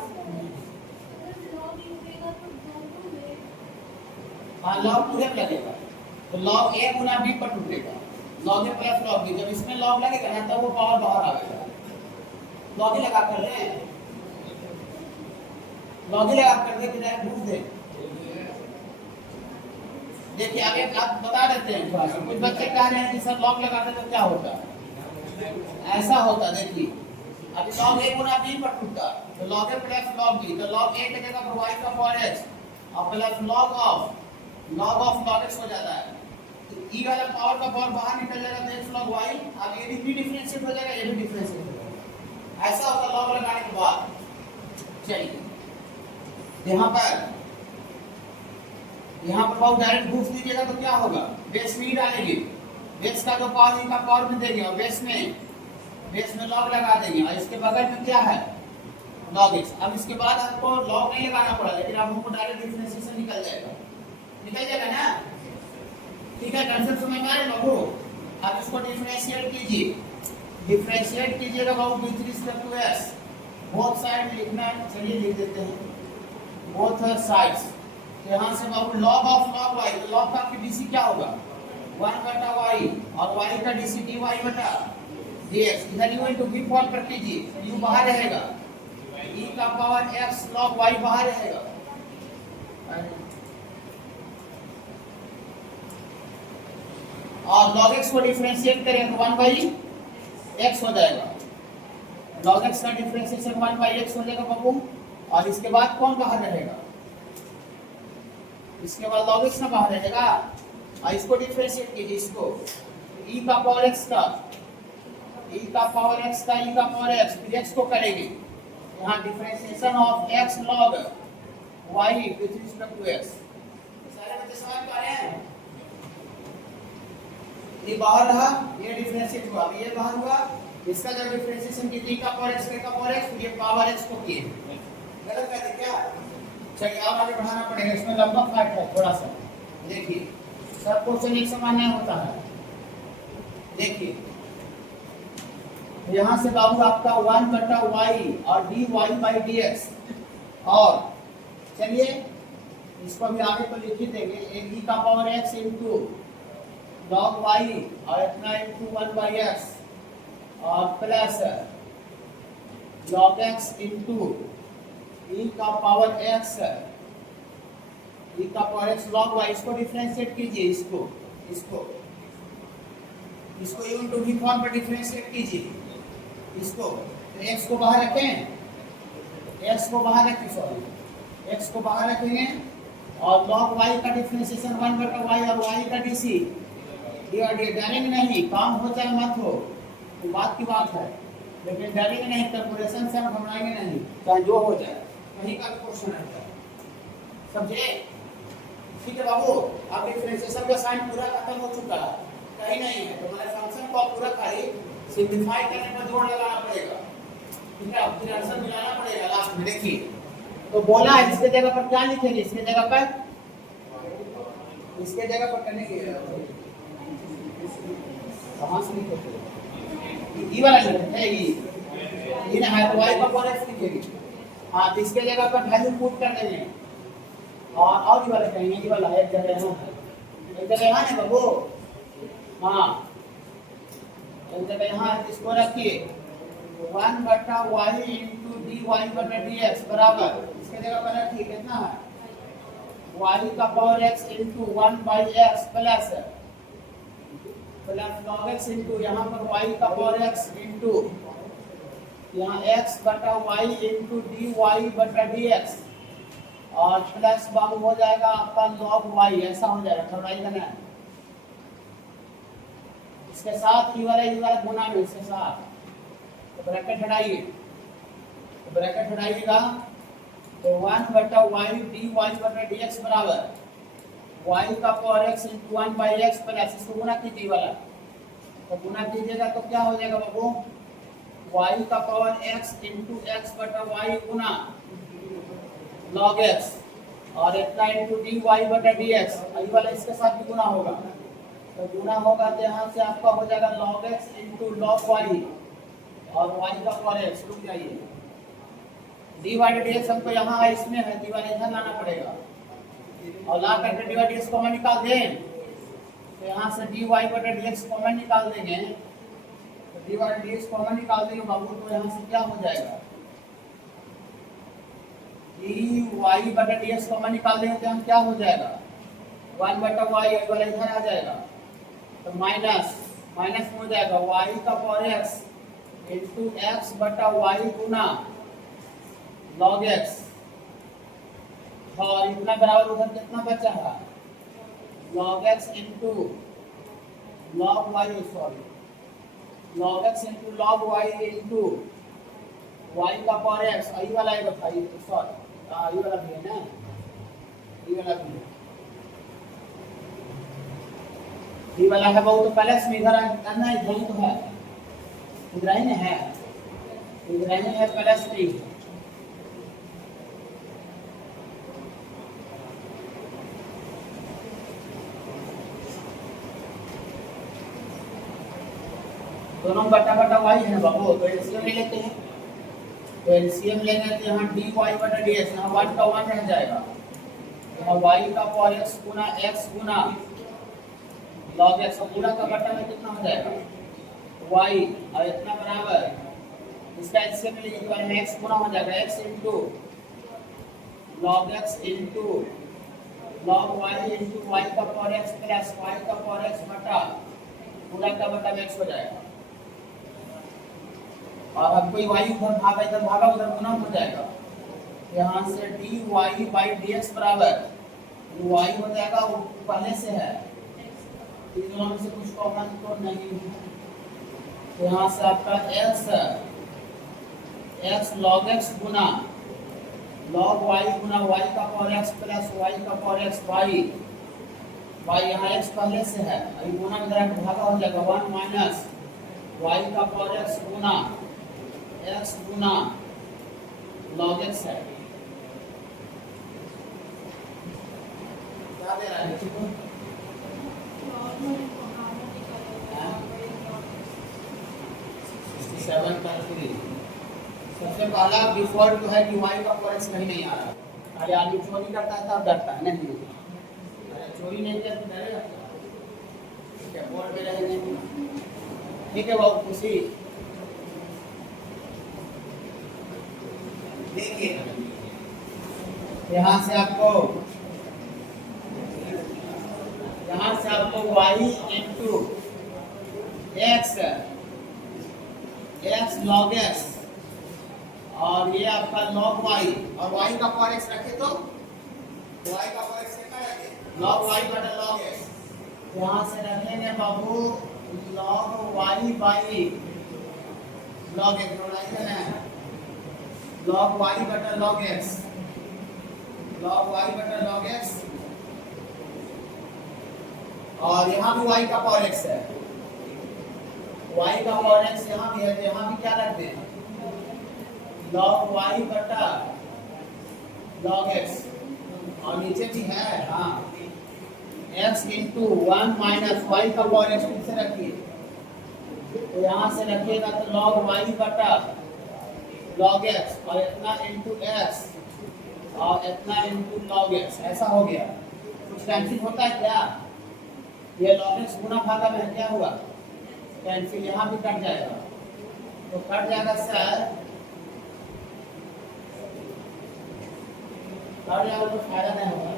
हाँ लॉग पूरे पे लगेगा, तो लॉग a गुना b पर टूटेगा, log a plus log b। जब इसमें लॉग लगेगा ना तब वो पावर बाहर आएगा। लॉग ही लगा कर दे, लॉग ही लगा कर दे कि डायरेक्ट घूस दे। देखिए आगे आप बता देते हैं थोड़ा सा, कुछ बच्चे कह रहे हैं कि सर लॉग लगाते तो क्या होता है, ऐसा होता। देखिए अभी log a गुना b पर टूटा तो log a plus log b, तो log a की जगह पर y का पावर x और plus log of log x हो जाता है। तो e वाला पावर का पावर बाहर निकल जाएगा तो x log y, अब ये भी डिफरेंशिएट हो जाएगा, ये भी डिफरेंशिएट हो जाएगा। ऐसा होता log लगाने के बाद। चलिए यहाँ पर बहुत डायरेक्ट घूस दीजिएगा तो क्या होगा, बेस में ही डालेंगे, बेस का जो पावर इनका पावर में देंगे और बेस में लॉग लगा देंगे, और इसके बगल में क्या है, log x। अब इसके बाद आपको लॉग नहीं लगाना पड़ा, लेकिन आप हमको डायरेक्ट डिफरेंशिएशन निकल जाएगा ना? ठीक है, कंसेप्ट समझ में आ रहा है बाबू? अब इसको डिफरेंशिएट कीजिएगा बाबू with respect to s, both side में लिखना है। चलिए लिख देते हैं बोथ साइड्स। तो यहाँ से बाबू log ऑफ log y, तो log का डीसी क्या होगा, 1 बटा y, और y का डीसी dy बटा dx। इधर u into v फॉल कर लीजिए, u बाहर रहेगा, e का पावर x log y बाहर रहेगा, और log x को डिफरेंशिएट करें तो 1/x हो जाएगा। log x का डिफरेंशिएशन 1/x हो जाएगा बाबू, और इसके बाद कौन बाहर रहेगा, इसके बाद log x ना बाहर रहेगा, और इसको डिफरेंशिएट कीजिए, इसको e का पावर x का e का पावर x, फिर x को करेंगे यहाँ differentiation of x log y with respect to x। सारे बच्चे समझ पा रहे हैं? ये बाहर रहा, ये डिफरेंशिएट हुआ, ये बाहर हुआ, इसका जब डिफरेंशिएशन की e का पावर x का पावर x, फिर ये पावर x को किए, गलत कहते क्या? चलिए अब आगे बढ़ाना पड़ेगा, इसमें लंबा पार्ट है थोड़ा सा। देखिए सब क्वेश्चन एक समान नहीं होता है। देखिए यहाँ से बाबू आपका 1 बटा y और dy बाई dx, और चलिए इसको भी आगे तो लिख ही देंगे, e का power x into log y और इतना into 1/x और plus log x into e का पावर x log y, इसको डिफरेंशिएट कीजिए, इसको u into v फॉर्म पर डिफरेंशिएट कीजिए, इसको तो x को बाहर रखें, x को बाहर रखेंगे और log y का डिफरेंशिएशन 1/y और y का dc डायरेक्ट नहीं, काम हो चाहे मत हो तो बात की बात है, लेकिन डायरेक्ट नहीं, कैलकुलेशन से हम घबराएंगे नहीं, चाहे जो हो जाए, कहीं का क्वेश्चन आता है, समझे? ठीक है बाबू, अब डिफरेंशिएशन का साइन पूरा खत्म हो चुका है, कहीं नहीं है, तो हमारे फंक्शन को पूरा खाली सिंपलीफाई करने पर जोड़ लगाना पड़ेगा, ठीक है? अब फिर आंसर मिलाना पड़ेगा लास्ट में। देखिए तो बोला है इसके जगह पर क्या लिखेंगे, इसके जगह पर करने के कहां से लिखोगे, ये वाला लिखना है, ये ना है तो y का पावर x लिखेंगे, हां तो इसके जगह पर वैल्यू पुट कर देंगे और ये वाला कहेंगे, ये वाला है एक जगह यहाँ है बाबू, हां एक जगह यहाँ है, इसको रखिए 1/y into dy/dx बराबर, इसके जगह पर रखिए कितना है y का power x into 1/x plus log x into यहाँ पर y का पावर x into यहाँ x/y into dy/dx और प्लस बाबू हो जाएगा आपका log y, ऐसा हो जाएगा, थोड़ा करना है इसके साथ ये वाला गुना में इसके साथ, तो ब्रैकेट हटाइएगा तो 1/y dy/dx बराबर y का power x into 1/x plus, इसको गुना कीजिए वाला, तो गुना कीजिएगा तो क्या हो जाएगा बाबू, y का पावर x into x/y गुना log x और इतना into dy/dx, ये वाला इसके साथ भी गुना होगा, तो गुना होगा तो यहाँ से आपका हो जाएगा log x into log y और y का पावर x, रुक जाइए dy/dx हमको यहाँ है, इसमें है, dy इधर लाना पड़ेगा और ला करके dy/dx कॉमन निकाल दें, तो यहाँ से dy/dx कॉमन निकाल देंगे, तो dy/dx कॉमन निकाल देंगे बाबू, तो यहाँ से क्या हो जाएगा dy/dx कॉमन निकाल देंगे तो हम क्या हो जाएगा 1/y वाला इधर आ जाएगा, तो माइनस हो जाएगा y का पावर x into x/y गुना log x और इतना बराबर उधर कितना बचा है log x into log y into y का पावर x, ये वाला है बताइए, तो सॉरी ये वाला भी है ना, ये वाला भी है, ये वाला है बहुत, तो प्लस में इधर करना, इधर ही तो है, इधर ही है प्लस नहीं, दोनों बटा y है ना बाबू, तो एलसीएम ले लेते हैं, तो एलसीएम लेंगे तो यहाँ dy/dx यहाँ 1 का 1 रह जाएगा, यहाँ y का पावर x गुना log x पूरा का बटा में कितना हो जाएगा y और इतना बराबर, इसका एलसीएम लेंगे तो में x गुना हो जाएगा x into log x into log y into y का पावर x प्लस y का पावर x बटा पूरा का बटा में x हो जाएगा, और अब कोई y इधर भागा उधर गुना हो जाएगा, यहाँ से dy/dx बराबर y हो जाएगा, वो पहले से है, इन दोनों में से कुछ कॉमन तो नहीं है, तो यहाँ से आपका x log x गुना log y गुना y का पावर x प्लस y का पावर x y यहाँ x पहले से है, अभी गुना में भागा हो जाएगा 1 माइनस y का पावर x गुना log x है, क्या दे रहा है ठीक है, 67/3। सबसे पहला डिफॉल्ट जो है कि y का पावर x कहीं नहीं आ रहा, अरे आदमी चोरी करता है तब डरता है, नहीं चोरी नहीं करता, है, बोर्ड पे रहेंगे। ठीक है बाबू खुशी। देखिए यहाँ से आपको y into x log x और ये आपका log y और y का पावर x रखे तो y का पावर x कितना रखे log y बटा log x। यहाँ से रखेंगे बाबू log y by log x है ना, log y बटा log x, log y बटा log x और यहाँ भी y का पावर x है, y का पावर x यहाँ भी है तो यहाँ भी क्या रखते हैं log y बटा log x और नीचे भी है हाँ x इंटू 1 माइनस y का पावर x फिर से रखिए तो यहाँ से रखिएगा तो log y बटा log x और इतना इंटू x और इतना इंटू log x। ऐसा हो गया। कुछ कैंसिल होता है क्या? ये log x गुना भागा में क्या हुआ कैंसिल, यहाँ भी कट जाएगा तो कट जाएगा सर, कट जाएगा तो फायदा नहीं होगा।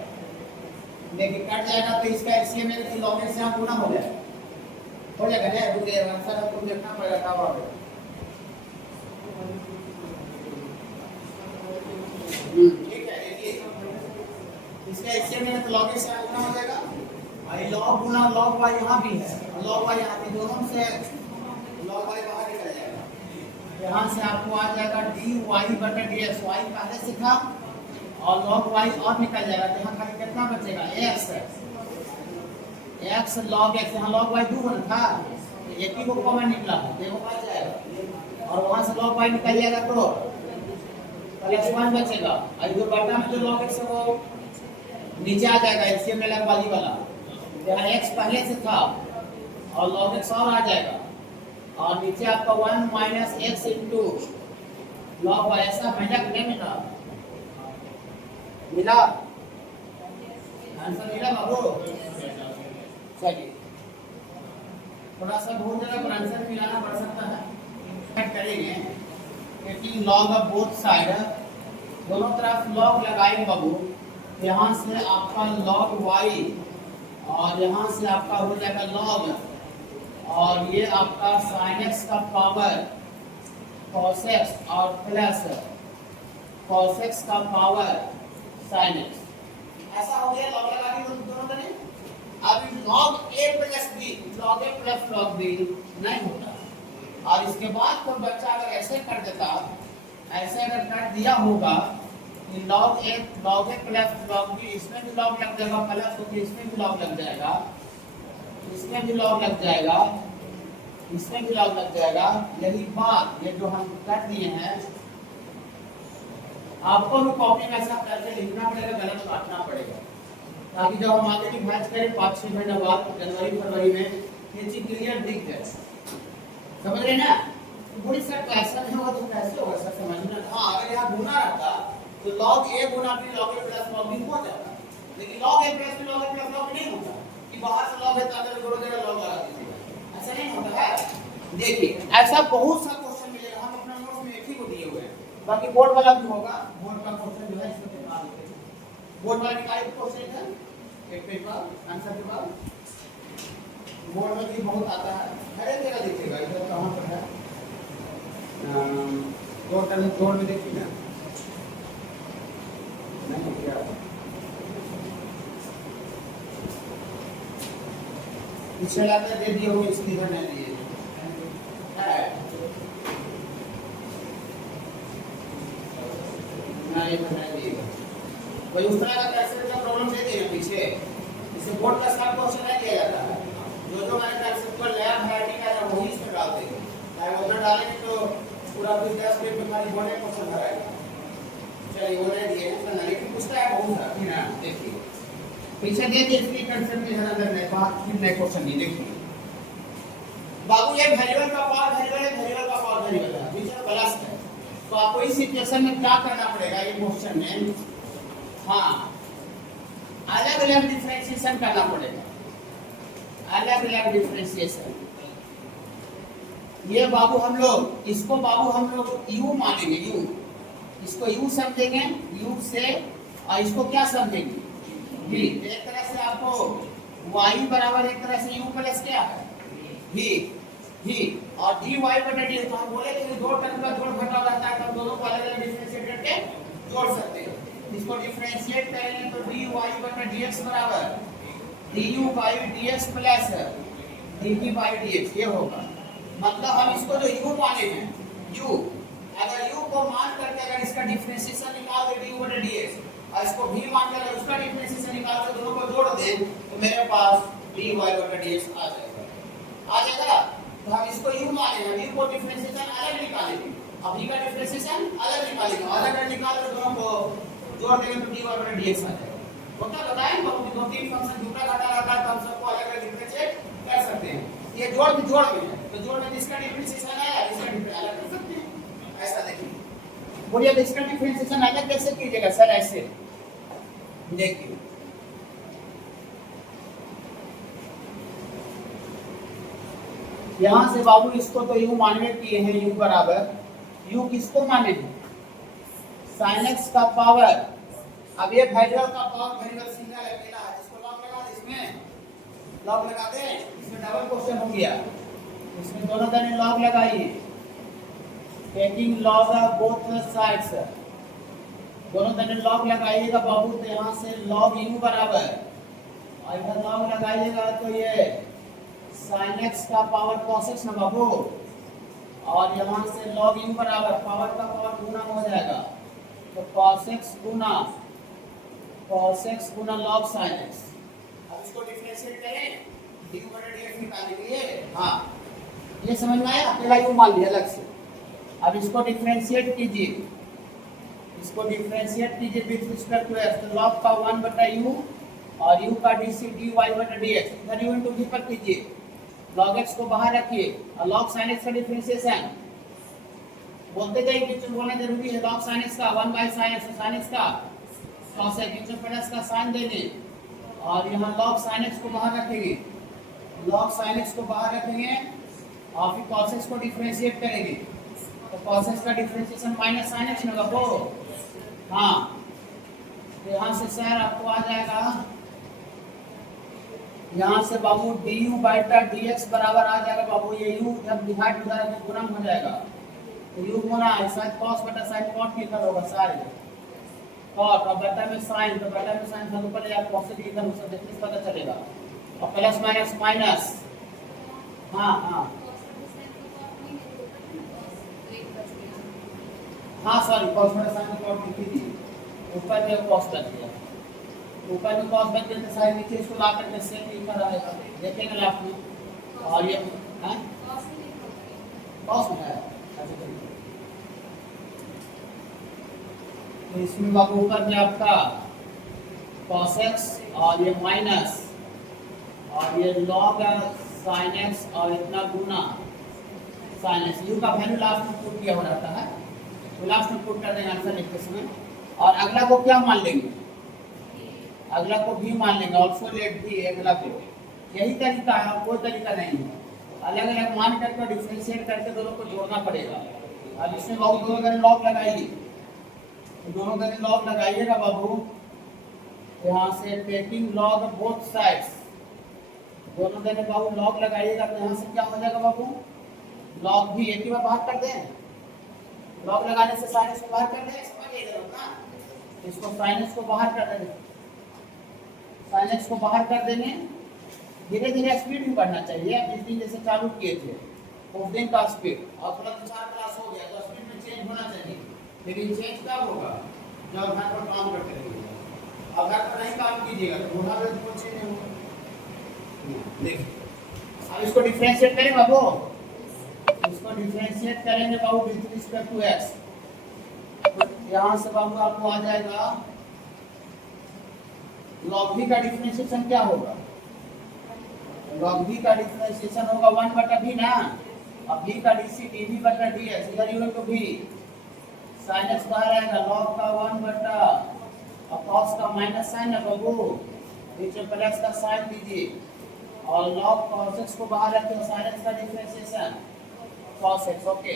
देखिए कट जाएगा तो इसका एलसीएम में log x यहाँ गुना हो जाएगा ना, रुके आंसर आपको देखना पड़ेगा क्या होगा। ठीक है देखिए इसका एलसीएम में तो log x यहाँ गुना हो जाएगा और log गुना log y यहाँ भी है और log y यहाँ भी, दोनों से log y बाहर निकल जाएगा। यहाँ से आपको आ जाएगा dy बटा dx, y पहले से था और log y और निकल जाएगा तो यहाँ खाली कितना बचेगा x log x, यहाँ log y 2 था एक ही को कॉमन निकला है देखो बच जाएगा और वहाँ से log y निकल जाएगा तो +1 बचेगा और जो बटा में जो log x है वो नीचे आ जाएगा एलसीएम में लगा वाली वाला, यहाँ x पहले से था और log x और आ जाएगा और नीचे आपका 1 minus x into log y। ऐसा मिला कि नहीं मिला? मिला आंसर मिला बाबू। चलिए थोड़ा सा बहुत जगह पर आंसर मिलाना पड़ सकता है, चेक करेंगे क्योंकि log ऑफ बोथ साइड दोनों तरफ log लगाएंगे बाबू। यहाँ से आपका log y और यहाँ से आपका हो जाएगा log और ये आपका sin x का पावर cos x और प्लस cos x का पावर sin x। ऐसा हो गया log लगा दी दोनों तरह। अब log a plus b log a plus log b नहीं होता और इसके बाद कोई बच्चा अगर ऐसे कर देता, ऐसे अगर कर दिया होगा log a plus log b, इसमें भी log लग जाएगा प्लस होगी, इसमें भी log लग जाएगा, इसमें भी log लग जाएगा, इसमें भी log लग जाएगा। यही बात ये जो हम कर दिए हैं आपको भी कॉपी में ऐसा करके लिखना पड़ेगा, गलत काटना पड़ेगा ताकि जब हम आगे की मैच करें 5-6 महीने बाद जनवरी फरवरी में ये चीज क्लियर दिख जाए। समझ रहे ना? थोड़ी सा ऐसा नहीं होगा तो कैसे होगा सर समझना। हाँ अगर यहाँ गुना रहता तो log a Guna b log a plus log b हो जाता, लेकिन log a plus b log a plus log नहीं होता कि बाहर से log है तो अंदर दोनों जगह log लगा दीजिएगा, ऐसा नहीं होता है। देखिए ऐसा बहुत सा क्वेश्चन मिलेगा, हम अपना नोट्स में एक ही को दिए हुए हैं, बाकी बोर्ड वाला भी होगा। बोर्ड का क्वेश्चन जो है इसको निकाल लीजिए, बोर्ड वाला निकालिए क्वेश्चन है एक पेपर आंसर के बाद। बोर्ड में भी बहुत आता है, हर एक जगह देखिएगा इधर कहाँ पर है बोर्ड में देखिए ना नहीं क्या पीछे लाकर दे दिए होंगे इसलिए घर नहीं दिए ना ये बना दिएगा वही उस तरह का कैसे का प्रॉब्लम दे देगा पीछे, इसे बोर्ड का सब क्वेश्चन नहीं दिया जाता है। जो मैंने कंसेप्ट पर नया वैरायटी का है वही इसमें डाल देंगे, चाहे वो ना डालेंगे तो पूरा 10 मिनट में खाली बोर्ड का क्वेश्चन भराएगा। चलिए वो नहीं दिए हैं लेकिन पूछता है बहुत सारा फिर ना देखिए पीछे दे दिए इसकी कंसेप्ट के अंदर नहीं बात फिर नए क्वेश्चन नहीं देखिए बाबू ये वेरिएबल का पावर वेरिएबल है, वेरिएबल का पावर वेरिएबल है, बीच में प्लस है तो आपको इस सिचुएशन में क्या करना पड़ेगा ये क्वेश्चन में हाँ अलग अलग डिफरेंशिएशन करना पड़ेगा, अलग अलग डिफरेंशिएशन। ये बाबू हम लोग इसको बाबू हम लोग u मानेंगे, u इसको u समझेंगे, u से, और इसको क्या समझेंगे v। एक तरह से आपको y बराबर एक तरह से u प्लस क्या है v, और dy बटा dy। तो हम बोले कि दो टर्म का जोड़ घटाव रहता है, तो दोनों को अलग अलग डिफरेंशिएट करके जोड़ सकते हैं। इसको डिफरेंशिएट करेंगे तो dy बटा dx बराबर du by dx plus dv by dx ये होगा। मतलब हम इसको जो u माने हैं, u अगर u को मान करके अगर इसका डिफरेंशिएशन निकाल दे du बटा dx, और इसको v मान कर अगर उसका डिफरेंशिएशन निकाल के दोनों को जोड़ दें, तो मेरे पास dy बटा dx आ जाएगा। तो हम इसको u मानेंगे, v को डिफरेंशिएशन अलग निकालेंगे, अब v का डिफरेंशिएशन अलग निकालेंगे, अलग निकाल कर दोनों को जोड़ देंगे तो dy बटा dx आ जाएगा। तो क्या बताएं बाबू, दो तीन फंक्शन जुटा घटा रहता है तो हम सबको अलग अलग डिफरेंशिएट कर सकते हैं। ये जोड़ में है, तो जोड़ में इसका डिफरेंशिएशन आया, इसका डिफरेंशिएशन अलग कर सकते हैं। ऐसा देखिए, बोलिए इसका डिफरेंशिएशन अलग कैसे कीजिएगा सर? ऐसे देखिए, यहां से बाबू इसको तो u मानने किए हैं, u बराबर u किसको माने हैं? sin x का पावर। अब ये वेरिएबल का पावर वेरिएबल सिंगल अकेला है, इसको लॉग लगा दे, इसमें लॉग लगा दे, इसमें डबल क्वेश्चन हो गया, इसमें दोनों तरह लॉग लगाइए, taking log of both sides, दोनों तरह लॉग लगाइएगा बाबू। तो यहाँ से लॉग u बराबर, और इधर लॉग लगाइएगा तो ये sin x का पावर cos x ना बाबू, और यहाँ से log u बराबर पावर का पावर गुना हो जाएगा, तो cos x गुना log sin x। अब इसको डिफरेंशिएट करें, du बटा dx निकालने के लिए, हाँ ये समझ में आया, अकेला u मान लिया अलग से। अब इसको डिफरेंशिएट कीजिए, विद रिस्पेक्ट टू x, तो log का 1 बटा u और u का dy बटा dx, इधर u इनटू v पर कीजिए, log x को बाहर रखिए, और log sin x का डिफरेंशिएशन बोलते जाइए, बीच में बोलना जरूरी है। log sin x का 1 by sin x, sin x का cos x, बीच में प्लस का साइन देंगे, और यहाँ log sin x को बाहर रखेंगे, और फिर cos x को डिफरेंशिएट करेंगे, तो cos x का डिफरेंशिएशन माइनस sin x होगा वो, हाँ। तो यहाँ से सर आपको आ जाएगा, यहाँ से बाबू du बटा dx बराबर आ जाएगा बाबू, ये u जब डिवाइड हो जाएगा तो गुणा हो जाएगा, तो u गुना sin cos बटा sin cot की इधर होगा सारे cot, और बटा में sin, तो बटा में sin था तो पहले आप पॉजिटिव इधर उससे देखने से पता चलेगा, और प्लस माइनस माइनस, हाँ सॉरी cos बटा sin cot लिखी थी, ऊपर में cos कर दिया, ऊपर में cos बच गया, सारे नीचे इसको ला करके सेम लिखा रहेगा, देखेंगे लास्ट में। और ये हैं cos है, तो इसमें बाबू ऊपर में आपका cos x और ये माइनस, और ये log sin x और इतना गुना sin x, u का वैल्यू लास्ट में पुट किया हो रहता है, तो लास्ट में पुट कर देंगे आंसर लिखते समय। और अगला को क्या मान लेंगे? अगला को भी मान लेंगे, ऑल्सो लेट भी अगला को, यही तरीका है, कोई तरीका नहीं है, अलग अलग मान करके डिफरेंशिएट करके दोनों को जोड़ना पड़ेगा। अब इसमें बाबू दोनों तरह लॉग लगाइए, तो दोनों तरह लॉग लगाइएगा बाबू, यहाँ से टेकिंग लॉग बोथ साइड्स, दोनों तरह बाबू लॉग लगाइएगा, तो यहाँ से क्या हो जाएगा बाबू, लॉग भी एक ही बार बाहर कर दें, लॉग लगाने से साइन को बाहर कर दें, समझिएगा ना, इसको साइन को बाहर कर देंगे, साइन को बाहर कर देंगे, धीरे धीरे स्पीड भी बढ़ना चाहिए। जिस दिन जैसे चालू किए थे उस दिन का स्पीड, और थोड़ा 4 क्लास हो गया तो स्पीड में चेंज होना चाहिए, लेकिन चेंज कब होगा? जब घर पर काम करते रहिएगा, और घर पर नहीं काम कीजिएगा तो होना भी तो चेंज नहीं होगा। देखिए अब इसको डिफरेंशिएट करें बाबू, इसको डिफरेंशिएट करेंगे बाबू विद रिस्पेक्ट टू x, यहाँ से बाबू आपको आ जाएगा log v का डिफरेंशिएशन क्या होगा? log v का डिफरेंशिएशन होगा 1 बटा v ना, अब v का dc dv बटा dx, इधर u into v, sin x बाहर आएगा, log का 1 बटा और cos का माइनस साइन है बाबू, बीच में प्लस का साइन दीजिए, और log cos x को बाहर रखें, sin x का डिफरेंशिएशन cos x। ओके,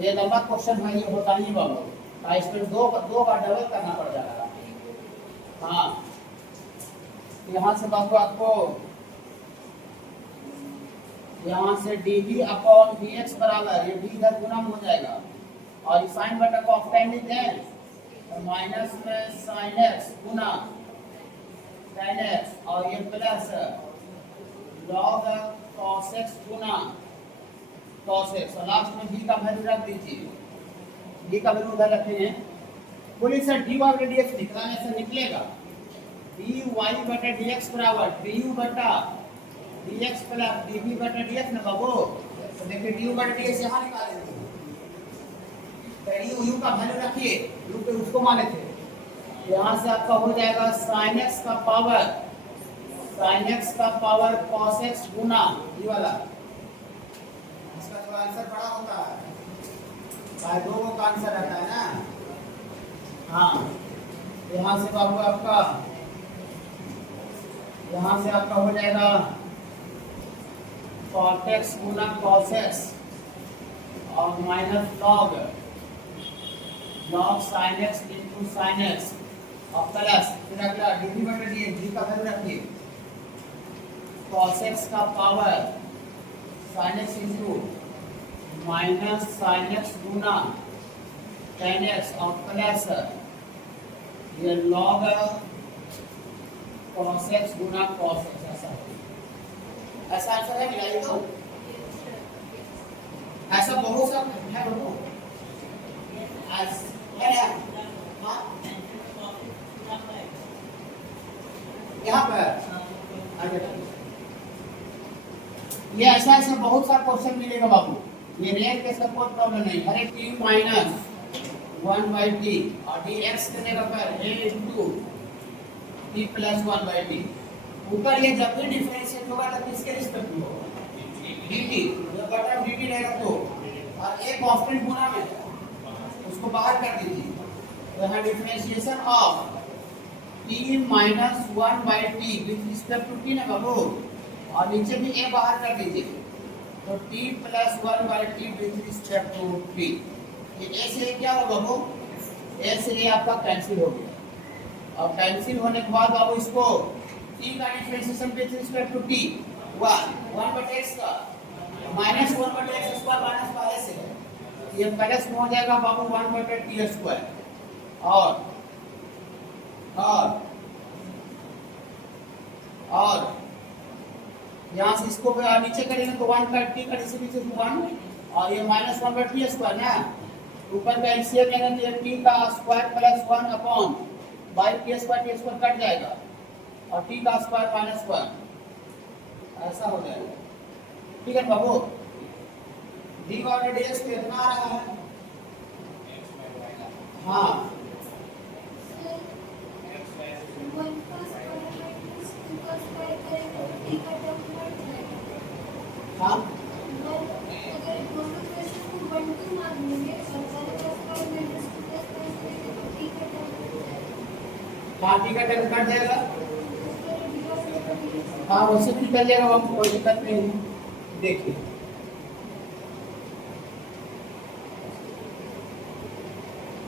ये लंबा क्वेश्चन है, ये होता नहीं बाबू, इसमें दो बार डबल करना पड़ जाएगा। हाँ, यहाँ से बाबू आपको यहाँ से dv अपॉन dx बराबर, ये d इधर गुना हो जाएगा और साइन बटा को ऑफ टाइम लिखते हैं, तो माइनस में sin x गुना tan x और ये प्लस log cos x गुना cos x, और लास्ट में d का वैल्यू रख दीजिए, d का वैल्यू उधर रखेंगे। बोलिए सर dy बटा dx निकलने से निकलेगा dy बटा dx बराबर du बटा dx प्लस dv बटा dx ना बाबू। तो देखिए du बटा dx यहाँ निकालेंगे, तो u का वैल्यू रखिए, u पे उसको माने थे, यहाँ से आपका हो जाएगा sin x का पावर cos x गुना ये वाला, इसका थोड़ा आंसर बड़ा होता है, दो का आंसर रहता है ना। हाँ, यहाँ से बाबू आपका हो जाएगा cot x गुना cos x और minus log sin x into sin x और प्लस फिर अगला dv बटा dx, d का वैल्यू रखिए, cos x का power sin x into minus sin x गुना tan x और प्लस ये log cos x गुना cos x। ऐसा आंसर है मिलाइए तो, ऐसा बहुत सा है बाबू, हाँ यहाँ पर ये ऐसा बहुत सा क्वेश्चन मिलेगा बाबू, ये रेयर केस का कोई प्रॉब्लम नहीं। हर एक t माइनस 1/t और dx के जगह पर a into t plus 1/t, ऊपर ये जब भी डिफरेंशिएट होगा तो किसके रिस्पेक्ट में होगा, dt, जब बटा dt रहेगा तो, और एक कांस्टेंट गुना में उसको बाहर कर दीजिए, तो यहाँ differentiation of t minus 1/t with respect to t ना बाबू, और नीचे भी a बाहर कर दीजिए, तो t plus 1/t with respect to t, ये a से क्या होगा बाबू, a से a आपका कैंसिल हो गया, और कैंसिल होने के बाद बाबू इसको t का differentiation with respect to t 1/x का माइनस 1/x स्क्वायर माइनस पहले से है, ये प्लस में हो जाएगा बाबू 1/t स्क्वायर, और यहाँ से इसको नीचे करेंगे तो 1/t का डिफरेंशिएशन 1 और ये माइनस 1/t स्क्वायर ना, ऊपर का एलसीएम लेंगे तो ये t का square plus 1 upon by t square cut जाएगा और t का स्क्वायर माइनस 1, ऐसा हो जाएगा। ठीक है बाबू, d का ऑर्डर dx कितना आ रहा है, हाँ हाँ हाँ ठीक है, कट जाएगा, हाँ वैसे भी कर जाएगा बाबू, कोई दिक्कत नहीं है।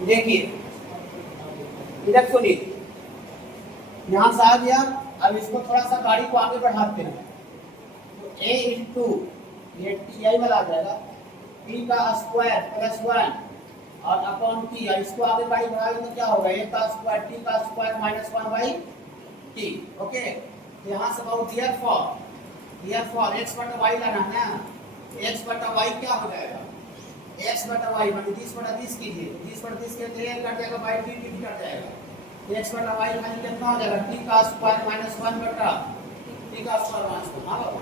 देखिए इधर सुनिए, यहाँ से आ गया, अब इसको थोड़ा सा गाड़ी को आगे बढ़ाते हैं, तो a इंटू ये ti वाला आ जाएगा, t का स्क्वायर प्लस 1 और अपॉन t, और इसको आगे गाड़ी बढ़ाएंगे तो क्या होगा, a का स्क्वायर t का स्क्वायर माइनस 1/t। ओके, तो यहाँ से बहुत हियरफॉर x बटा y लाना है ना, x बटा y क्या हो जाएगा, x बटा y मतलब 30/30 कीजिए, 30/30 के तो ये कट जाएगा, बाई t भी कट जाएगा, x बटा y वैल्यू कितना हो जाएगा, t का स्क्वायर माइनस 1 बटा t का स्क्वायर माइनस 1। हाँ बाबू,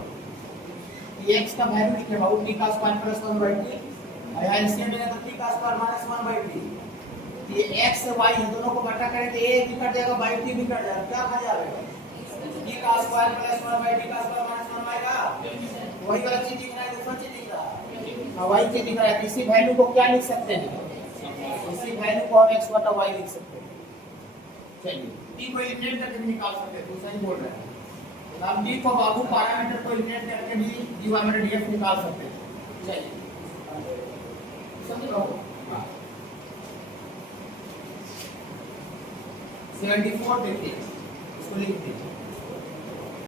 ये x का वैल्यू लिखे बाबू, t का स्क्वायर प्लस 1/t, और यहाँ इसके में तो t का स्क्वायर माइनस 1/t, ये x y है, दोनों को बटा करें तो a भी कट जाएगा, बाई t भी कट जाएगा, क्या आ जाएगा, t का स्क्वायर प्लस 1/t का स्क्वायर माइनस 1 आएगा, वही वाला चीज दिख रहा है, दूसरा चीज दिख रहा है, हाँ वही चीज दिख रहा है। इसी वैल्यू को क्या लिख सकते हैं, इसी वैल्यू को हम x बटा y लिख सकते हैं। चलिए t को एलिमिनेट करके निकाल सकते हैं, दूसरा ही बोल रहा है। आप डी को बाबू पैरामीटर को इलिमिनेट करके भी जीवा में डीएफ निकाल सकते हैं। चलिए समझ लो। हाँ 74 देखिए इसको लिख दीजिए